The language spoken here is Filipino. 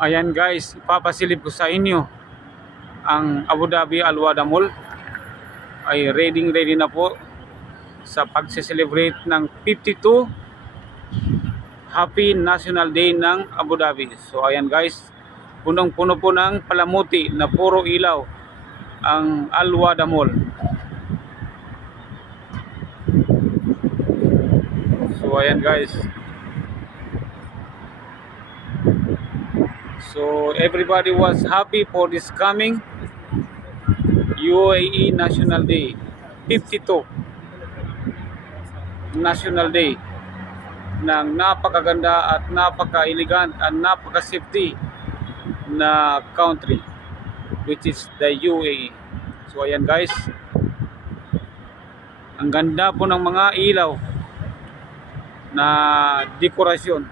Ayan guys, ipapasilip ko sa inyo ang Abu Dhabi Al Wada Mall ay ready na po sa pagse-celebrate ng 52 Happy National Day ng Abu Dhabi. So ayan guys, punong-puno po ng palamuti na puro ilaw ang Al Wada Mall. So ayan guys. So everybody was happy for this coming UAE National Day, 52 National Day ng napakaganda at napaka-elegant at napaka-safety na country, which is the UAE. So ayan guys, ang ganda po ng mga ilaw na dekorasyon.